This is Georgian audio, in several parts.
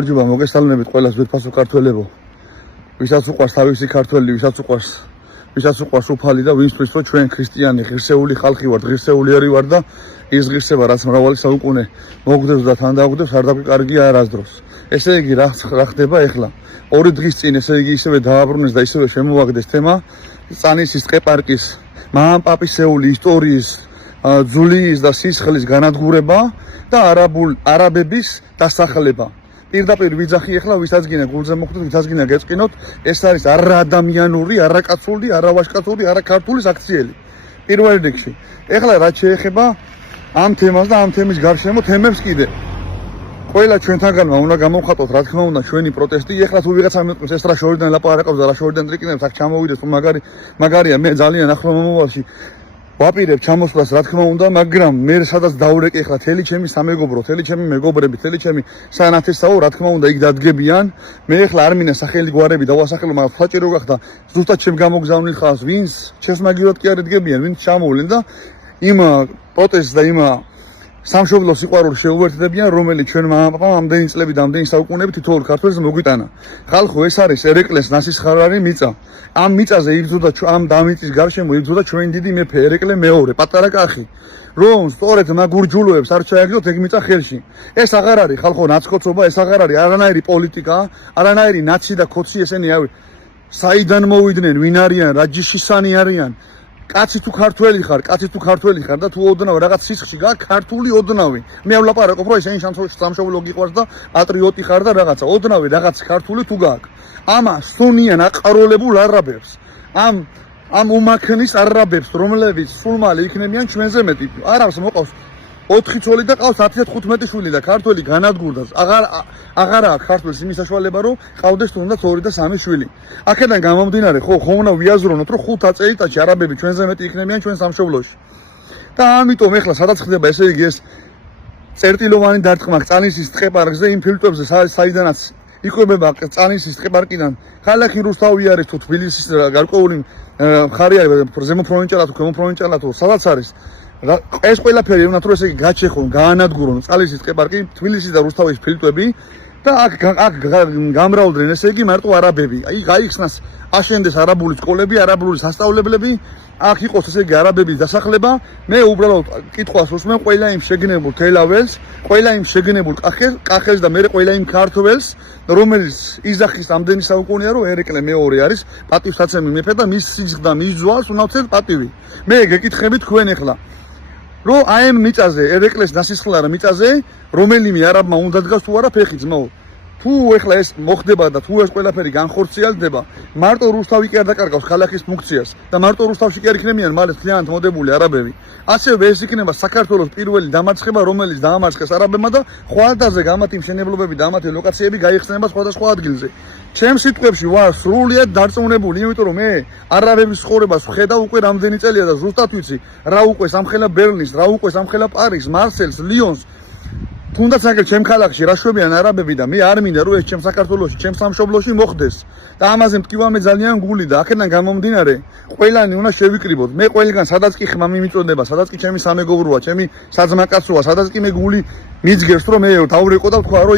გამარჯობა, მოგესალმებით ყველას ვირფასო ქართველებო. ვისაც უყვარს თავისი ქართველი, ვისაც უყვარს უფალი და ვინცთვის რომ ჩვენ ქრისტიანი ღირსეული ხალხი ვართ, ღირსეული ერი ვართ და ის ღირსება რაც მრავალი საუკუნე მოგდებს და თან დაგვდებს, არ დაგვიკარგია არასდროს. ესე იგი რა ხდება ახლა? ორი დღის წინ ესე იგი ისევე დააბრუნეს და ისევე შემოვაგდეს თემა წანისის ტყე-პარკის მამაპაპისეული ისტორიის ძულის და სისხლის განადგურება და არაბების დასახლება. პირდაპირ ვიძახი ახლა ვისაც გინდა გულზე მოხვდეთ, ვისაც გინდა გეწყინოთ, ეს არის არაადამიანური, არაკაცული, არავაშკაცური, არაქართული აქციელი. პირველ რიგში. ახლა რაც შეეხება ამ თემას და ამ თემის გარშემო თემებს კიდე. ყველა ჩვენთანგანმა უნდა გამოვხატოთ, რა თქმა უნდა, ჩვენი პროტესტი. ახლა თუ ვიღაცა მეტყვის ეს რა შორიდან ლაპარაკობს და რა შორიდან ტრიკინებს, აქ ჩამოვიდეს თუ მაგარია, მე ძალიან ახლო მომავალში ვაპირებ ჩამოსვლას, რა თქმა უნდა, მაგრამ მე სადაც დავრეკე ახლა თელი ჩემი სამეგობრო, თელი ჩემი მეგობრები, თელი ჩემი სანათესაო, რა თქმა უნდა, იქ დადგებიან. მე ახლა არ მინდა სახელი გვარები დავასახელო, მაგრამ საჭირო გახდა ზუსტად ჩემ გამოგზავნილ ხალხს, ვინც ჩემს მაგივრად კი არ ედგებიან, ვინც ჩამოვლენ და იმ პროტესტს და იმ სამშობლოს სიყვარულს შეუერთდებიან, რომელიც ჩვენ მამაპაპამ ამდენი წლები და ამდენი საუკუნეებით თითოეულ ქართველს მოგვიტანა. ხალხო, ეს არის ერეკლეს ნასისხარი მიწა. ამ მიწაზე იბრძოდა ამ დამიწის გარშემო იბრძოდა ჩვენი დიდი მეფე ერეკლე მეორე, პატარა კახი. რომ სწორედ მაგურჯულოებს არ ჩაეგდოთ ეგ მიწა ხელში. ეს აღარ არის ხალხო ნაცკოცობა, ეს აღარ არის არანაირი პოლიტიკა, არანაირი ნაცი და ქოცი ესენი საიდან მოვიდნენ, ვინ არიან, რა ჯიშისანი არიან. კაცი თუ ქართველი ხარ და თუ ოდნავ რაღაც სისხლში გა ქართული ოდნავი. მე ვლაპარაკობ რომ ესენი სამშობლო გიყვარს და პატრიოტი ხარ და რაღაცა. ოდნავი რაღაც ქართული თუ გააკ. ამას სუნიან აყარულებულ არაბებს. ამ უმაქნის არაბებს, რომლებიც სულმალი იქნებიან ჩვენზე მეტი. არაბს მოყავს 4 ცოლი და ყავს 10-15 შვილი და ქართველი განადგურდა. აღარა აქვს ქართველს იმის საშუალება რომ ყავდეს თუნდაც 2 და 3 შვილი. აქედან გამომდინარე ხო უნდა ვიაზრონოთ რომ 5 წელიწადში არაბები ჩვენზე მეტი იქნებიან ჩვენ სამშობლოში. და ამიტომ ეხლა სადაც ხდება ესე იგი ეს წერტილოვანი დარტყმა წანისის ტყე-პარკზე იმ ფილტვებზე საიდანაც იკვებება წანისის ტყე-პარკიდან ქალაქი რუსთავი არის თუ თბილისის გარკვეული მხარი არის ზემო პროვინცია თუ ქვემო პროვინცია თუ სადაც არის ეს ყველაფერი უნდა რომ ესე იგი გაჩეხონ, გაანადგურონ წალისის ტყე-პარკი, თბილისის და რუსთავის ფილტვები და აქ გამრავლდნენ ესე იგი მარტო არაბები. აი გაიხსნას აშენდეს არაბული სკოლები, არაბული სასწავლებლები, აქ იყოს ესე იგი არაბების დასახლება. მე უბრალოდ კითხვას უსმენ ყველა იმ შეგნებულ თელაველს, ყველა იმ შეგნებულ კახელს და მე ყველა იმ ქართველს, რომელიც იზახის ამდენი საუკუნეა რომ ერეკლე მეორე არის პატივსაცემი მეფე და მის სიძღდა მის ძვალს უნდა ვცეთ პატივი. მე გეკითხები თქვენ ახლა რომ აი ამ მიწაზე ერეკლეს ნასისხლარ მიწაზე რომელიმე არაბმა უნდა დგას თუ არა ფეხი ძმაო. თუ ეხლა ეს მოხდება და თუ ეს ყველაფერი განხორციელდება, მარტო რუსთავი კი არ დაკარგავს ქალაქის ფუნქციას და მარტო რუსთავში კი არ იქნებიან მალე მთლიანად მოდებული არაბები. ასევე ეს იქნება საქართველოს პირველი დამარცხება, რომელიც დაამარცხეს არაბებმა და ხვალდაზე გამათი მშენებლობები და ამათი ლოკაციები გაიხსნება სხვადასხვა ადგილზე. ჩემ სიტყვებში ვარ სრულიად დარწმუნებული, იმიტომ რომ მე არაბების ცხოვრებას ვხედავ უკვე რამდენი წელია და ზუსტად ვიცი რა უყვეს ამხელა ბერლინს, რა უყვეს ამხელა პარიზს, მარსელს, ლიონს. თუნდაც აგერ ჩემ ქალაქში რა შვებიან არაბები და მე არ მინდა რომ ეს ჩემ საქართველოში, ჩემ სამშობლოში მოხდეს. და ამაზე მტკივა მე ძალიან გული და აქედან გამომდინარე ყველანი უნდა შევიკრიბოთ. მე ყველგან სადაც კი ხმა მიმიწოდება, სადაც კი ჩემი სამეგობროა, ჩემი საძმაკაცოა, სადაც კი მე გული მიძგერს რომ მე დავრეკო და თქვა რომ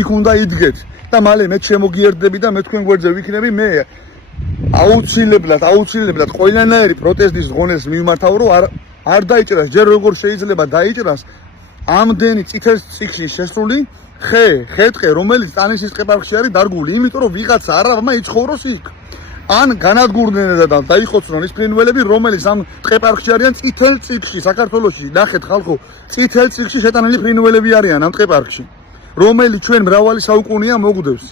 იქ უნდა იდგეთ. და მალე მე შემოგიერთდები და მე თქვენ გვერდზე ვიქნები, მე აუცილებლად ყველანაირი პროტესტის ღონეს მიმართავ რომ არ დაიჭრას, ჯერ როგორ შეიძლება დაიჭრას ამდენი წითელ წიგნში შესრული ხე-ტყე, რომელიც წანისის ტყე-პარკში არის დარგული, იმიტომ რომ ვიღაცა არაბმა იცხოვროს იქ. ან განადგურდნენ და დაიხოცნონ ის ფრინველები, რომელიც ამ ტყე-პარკში არიან წითელ წიგნში საქართველოში. ნახეთ ხალხო, წითელ წიგნში შეტანილი ფრინველები არიან ამ ტყე-პარკში, რომელიც ჩვენ მრავალი საუკუნეა მოგვდებს.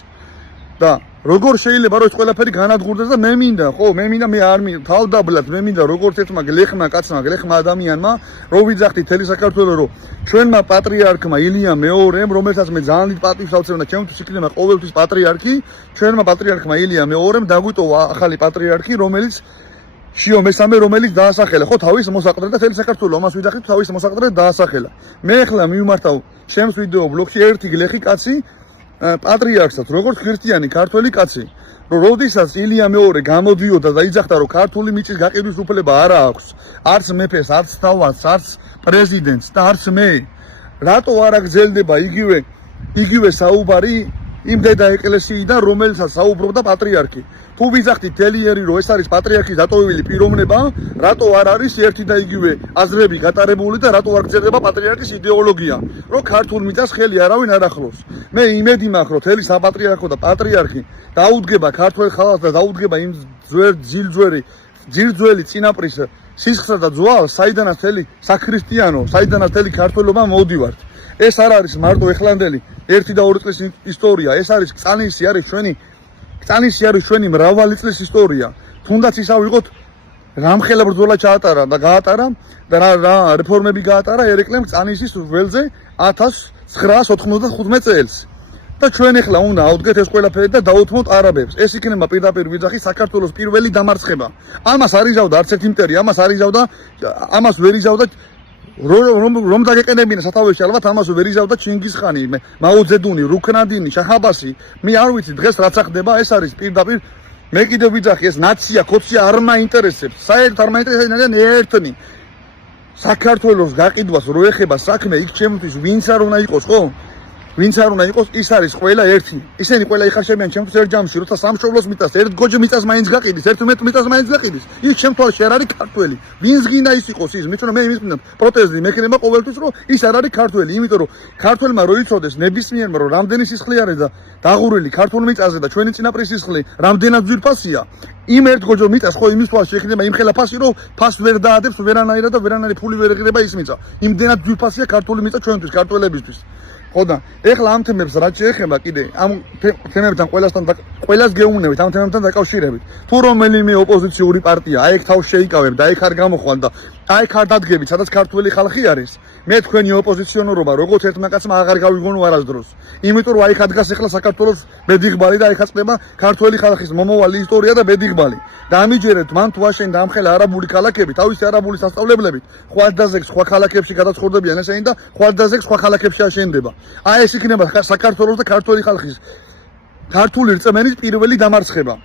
და როგორ შეიძლება რომ ეს ყველაფერი განადგურდეს და მე მინდა მე არ მინდა თავდაბლად მე მინდა როგორც ერთმა გლეხმა გლეხმა ადამიანმა რომ ვიძახთი თელი საქართველოს რომ ჩვენმა პატრიარქმა ილია მეორემ რომელსაც მე ძალიან დიდ პატივს ავწევ და ჩემთვის იქნება ყოველთვის პატრიარქი ჩვენმა პატრიარქმა ილია მეორემ დაგვიტოვა ახალი პატრიარქი რომელიც შიო მესამე რომელიც დაასახელა ხო თავის მოსაყდრე და თელი საქართველოს ამას ვიძახით თავის მოსაყდრე დაასახელა მე ახლა მიმართავ ჩემს ვიდეო ბლოგში ერთი გლეხი კაცი პატრიარქსაც როგორც ქრისტიანი ქართველი კაცი რომ როდესაც ილია მეორე გამოდიოდა და იძახდა რომ ქართული მიწის გაყიდვის უფლება არ აქვს არც მეფეს არც თავადს არც პრეზიდენტს და არც მე რატო არ აგრძელდება იგივე საუბარი იმ დედა ეკლესიიდან, რომელსაც საუბრობდა პატრიარქი. თუ ვიძახდით თელიერი, რომ ეს არის პატრიარქის დატოვებული პიროვნება, რატო არ არის ერთი და იგივე აზრები გატარებული და რატო არ გრძელდება პატრიარქის იდეოლოგია, რომ ქართულ მიწას ხელი არავინ არ ახლავს. მე იმედი მაქვს, რომ თელი საპატრიარქო და პატრიარქი დაუდგება ქართველ ხალხს და დაუდგება იმ ძირძველი წინაპრის სისხლსა და ძვალს, საიდანაც თელი საქრისტიანო, საიდანაც თელი ქართველობა მოვდივართ. ეს არ არის მარტო ეხლანდელი 1 და 2 წლის ისტორია, ეს არის კწანისი არის ჩვენი მრავალი წლის ისტორია. თუნდაც ისა ვიყოთ რამხელა ბრძოლა ჩაატარა და გაატარა და რა რეფორმები გაატარა ერეკლემ კწანისის ველზე 1995 წელს. და ჩვენ ახლა უნდა ავდგეთ ეს ყველაფერი და დაუთმოთ არაბებს. ეს იქნება პირდაპირ ვიძახი საქართველოს პირველი დამარცხება. ამას არ იზავდა არც ერთი მტერი, ამას ვერ იზავდა რომ დაგეყენებინა სათავეში ალბათ ამას ვერ იზავდა ჩინგისხანი, მაო ძედუნი, რუქნადინი, შაჰაბასი. მე არ ვიცი დღეს რაც ახდება, ეს არის პირდაპირ მე კიდევ ვიძახი ეს ნაცია, კოცია არ მაინტერესებს. საერთოდ არ მაინტერესებს ერთნი. საქართველოს გაყიდვას რო ეხება საქმე, იქ ჩემთვის ვინც არ უნდა იყოს, ხო? ვინც არ უნდა იყოს, ის არის ყველა ერთი. ისინი ყველა იხარშებიან ჩემთვის ერთ ჯამში, როცა სამშობლოს მიწას, ერთ გოჯ მიწას მაინც გაყიდის, ერთ მეტ მიწას მაინც გაყიდის. ის ჩემთვის არ არის ქართველი. ვინც გინდა ის იყოს ის, მეც რომ მე იმის მინდა პროტეზი მექნება ყოველთვის, რომ ის არ არის ქართველი, იმიტომ რომ ქართველმა რო იცოდეს ნებისმიერმა რომ რამდენი სისხლი არის და დაღურილი ქართულ მიწაზე და ჩვენი წინაპრის სისხლი რამდენად ძვირფასია. იმ ერთ გოჯ მიწას ხო იმის თვალში ექნება იმ ხელა ფასი, რომ ფას ვერ დაადებს ვერანაირად და ვერანაირი ფული ვერ ეღირება ის მიწა. იმდენად ძვირფასია ქართული მიწა ჩვენთვის, ქართველებისთვის. ხო და ეხლა ამ თემებს რაც შეეხება კიდე ამ თემებთან ყველას გეუბნებით ამ თემებთან დაკავშირებით. თუ რომელიმე ოპოზიციური პარტია აი ეგ თავს შეიკავებ და აი ხარ გამოხვალ და აი ხარ დადგებით, სადაც ქართველი ხალხი არის, მე თქვენი ოპოზიციონერობა როგორც ერთმა კაცმა აღარ გავიგონო არასდროს. იმიტომ რომ აი ხა დგას ეხლა საქართველოს ბედიღბალი და აი ხა წდება ქართველი ხალხის მომავალი ისტორია და ბედიღბალი. და ამიჯერეთ მან თუ აშენდა ამ ხელა არაბული ქალაქები, თავისი არაბული სასწავლებლებით, ხვადაზექს სხვა ქალაქებში გადაცხოვრდებიან ესენი და ხვადაზექს სხვა ქალაქებში აშენდება. აი ეს იქნება საქართველოს და ქართველი ხალხის ქართული რწმენის პირველი დამარცხება.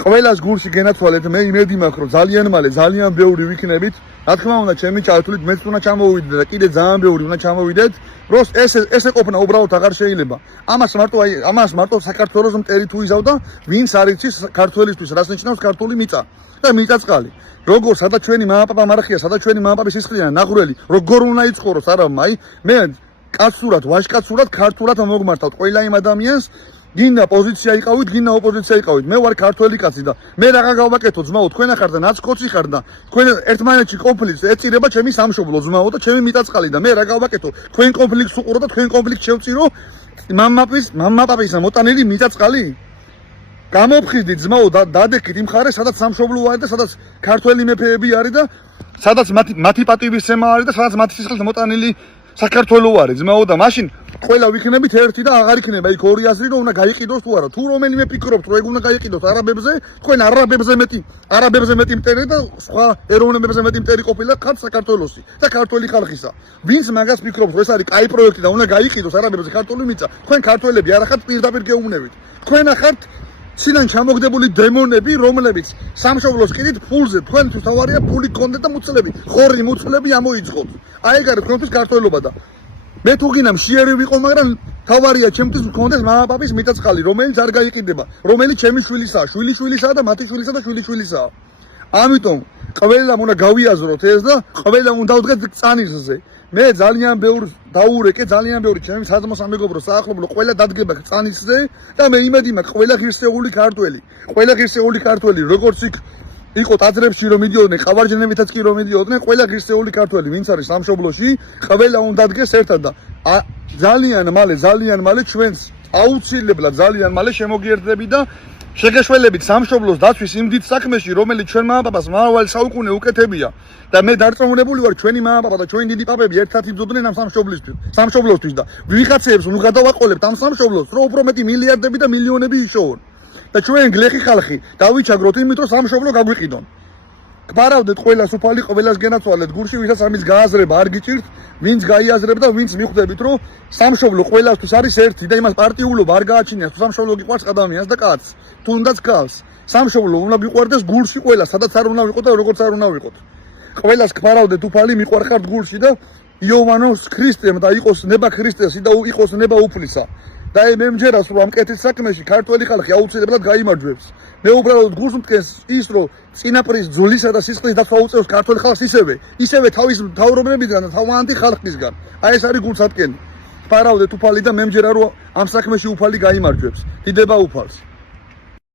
ყველას გულში გენაცვალეთ, მე იმედი მაქვს, რომ ძალიან მალე ძალიან ბევრი ვიქნებით. რა თქმა უნდა, ჩემი ჩართულით მეც უნდა ჩამოვიდეთ და კიდე ძალიან ბევრი უნდა ჩამოვიდეთ, რომ ესე ყოფნა უბრალოდ აღარ შეიძლება. ამას მარტო საქართველოს მტერი თუ იზავდა, ვინც არ იცის ქართველისთვის რას ნიშნავს ქართული მიწა და მიწა-წყალი. როგორ სადაც ჩვენი მამაპაპა მარხია, სადაც ჩვენი მამაპაპის სისხლია ნაღვრელი, როგორ უნდა იცხოვროს არაბმა, მე კაცურად, ვაჟკაცურად, ქართულად მოგმართავთ ყველა იმ ადამიანს, გინდა პოზიცია იყავით, გინდა ოპოზიცია იყავით. მე ვარ ქართველი კაცი და მე რაღა გავაკეთო ძმაო, თქვენ ახარ და ნაცკოცი ხარ და თქვენ ერთმანეთში კონფლიქტს ეწირება ჩემი სამშობლო ძმაო და ჩემი მიწა-წყალი და მე რა გავაკეთო? თქვენ კონფლიქტს უყურო და თქვენ კონფლიქტს შევწირო მამაპაპის მოტანილი მიწა-წყალი? გამოფხიზდით ძმაო, დადექით იმ ხარეს, სადაც სამშობლო არის და სადაც ქართველი მეფეები არის და სადაც მათი პატივისცემა არის და სადაც მათი სისხლით მოტანილი საქართველო არის ძმაო და მაშინ ყველა ვიქნებით ერთი და აღარ იქნება იქ ორი აზრი რომ უნდა გაიყიდოს თუ არა. თუ რომელიმე ფიქრობთ რომ ეგ უნდა გაიყიდოს არაბებზე, თქვენ არაბებზე მეტი მტერი და სხვა ეროვნებებზე მეტი მტერი ყოფილა ხართ საქართველოსი და ქართველი ხალხისა. ვინც მაგას ფიქრობს რომ ეს არის კაი პროექტი და უნდა გაიყიდოს არაბებზე ქართული მიწა, თქვენ ქართველები არ ხართ პირდაპირ გეუბნებით. თქვენ ხართ სიდან ჩამოგდებული დემონები, რომლებიც სამშობლოს კიდით ფულზე, თქვენთვის თავარია ფული გქონდეთ და მუცლები, ხორი მუცლები ამოიწყოთ. აი ეგ არის თქვენთვის ქართველობა და მე თუ გინდა მშიერი ვიყო, მაგრამ თავარია ჩემთვის მქონდეს მამაპაპის მიწა-წყალი, რომელიც არ გაიყიდება, რომელიც ჩემი შვილისაა, შვილიშვილისაა და მათი შვილისა და შვილიშვილისაა. ამიტომ ყველამ უნდა გავიაზროთ ეს და ყველამ უნდა დავდგეთ კწანისზე. მე ძალიან ბევრ დაურეკე, ძალიან ბევრი ჩემი საზმოსამეგობრო საახლობლო ყველა დადგება კწანისზე და მე იმედი მაქვს ყველა ღირსეული ქართველი, როგორც იქ იყო ტაძრებში რომ მიდიოდნენ, ყავარჯნებითაც კი რომ მიდიოდნენ, ყველა ღირსეული ქართველი, ვინც არის სამშობლოში, ყველა უნდა დგეს ერთად და ძალიან მალე ჩვენს აუცილებლად ძალიან მალე შემოგიერთდები და შეგეშველებით სამშობლოს დაცვის იმ დიდ საქმეში, რომელიც ჩვენ მამაპაპას მრავალი საუკუნე უკეთებია და მე დარწმუნებული ვარ, ჩვენი მამაპაპა და ჩვენი დიდი პაპები ერთად იბრძოდნენ ამ სამშობლოსთვის და ვიღაცებს ნუ გადავაყოლებთ ამ სამშობლოს, რომ უფრო მეტი მილიარდები და მილიონები იშოვონ. და ჩვენ გლეხი ხალხი დავიჩაგროთ იმიტომ, რომ სამშობლო გაგვიყიდონ. გბარავდეთ ყველას უფალი, ყველას გენაცვალეთ გულში, ვისაც ამის გააზრება არ გიჭირთ, ვინც გაიაზრებ და ვინც მიხვდებით, რომ სამშობლო ყველასთვის არის ერთი და იმას პარტიულობა არ გააჩნიათ, სამშობლო გიყვარს ადამიანს და კაცს, თუნდაც ქალს. სამშობლო უნდა გიყვარდეს გულში ყველა, სადაც არ უნდა ვიყოთ და როგორც არ უნდა ვიყოთ. ყველას გბარავდეთ უფალი, მიყვარხართ გულში და იოვანოს ქრისტემ და იყოს ნება ქრისტესი და იყოს ნება უფლისა. და მე მჯერას რომ ამ კეთის საქმეში ქართველი ხალხი აუცილებლად გაიმარჯვებს. მე უბრალოდ გულს მტკენს ის რომ წინაპრის ძვლისა და სისხლის დაცვა უწევს ქართველ ხალხს ისევე თავის მთავრობლებიდან და თავმანანთი ხალხისგან. აი ეს არის გულსატკენი. ფარავდეთ უფალი და მე მჯერა რომ ამ საქმეში უფალი გაიმარჯვებს. დიდება უფალს.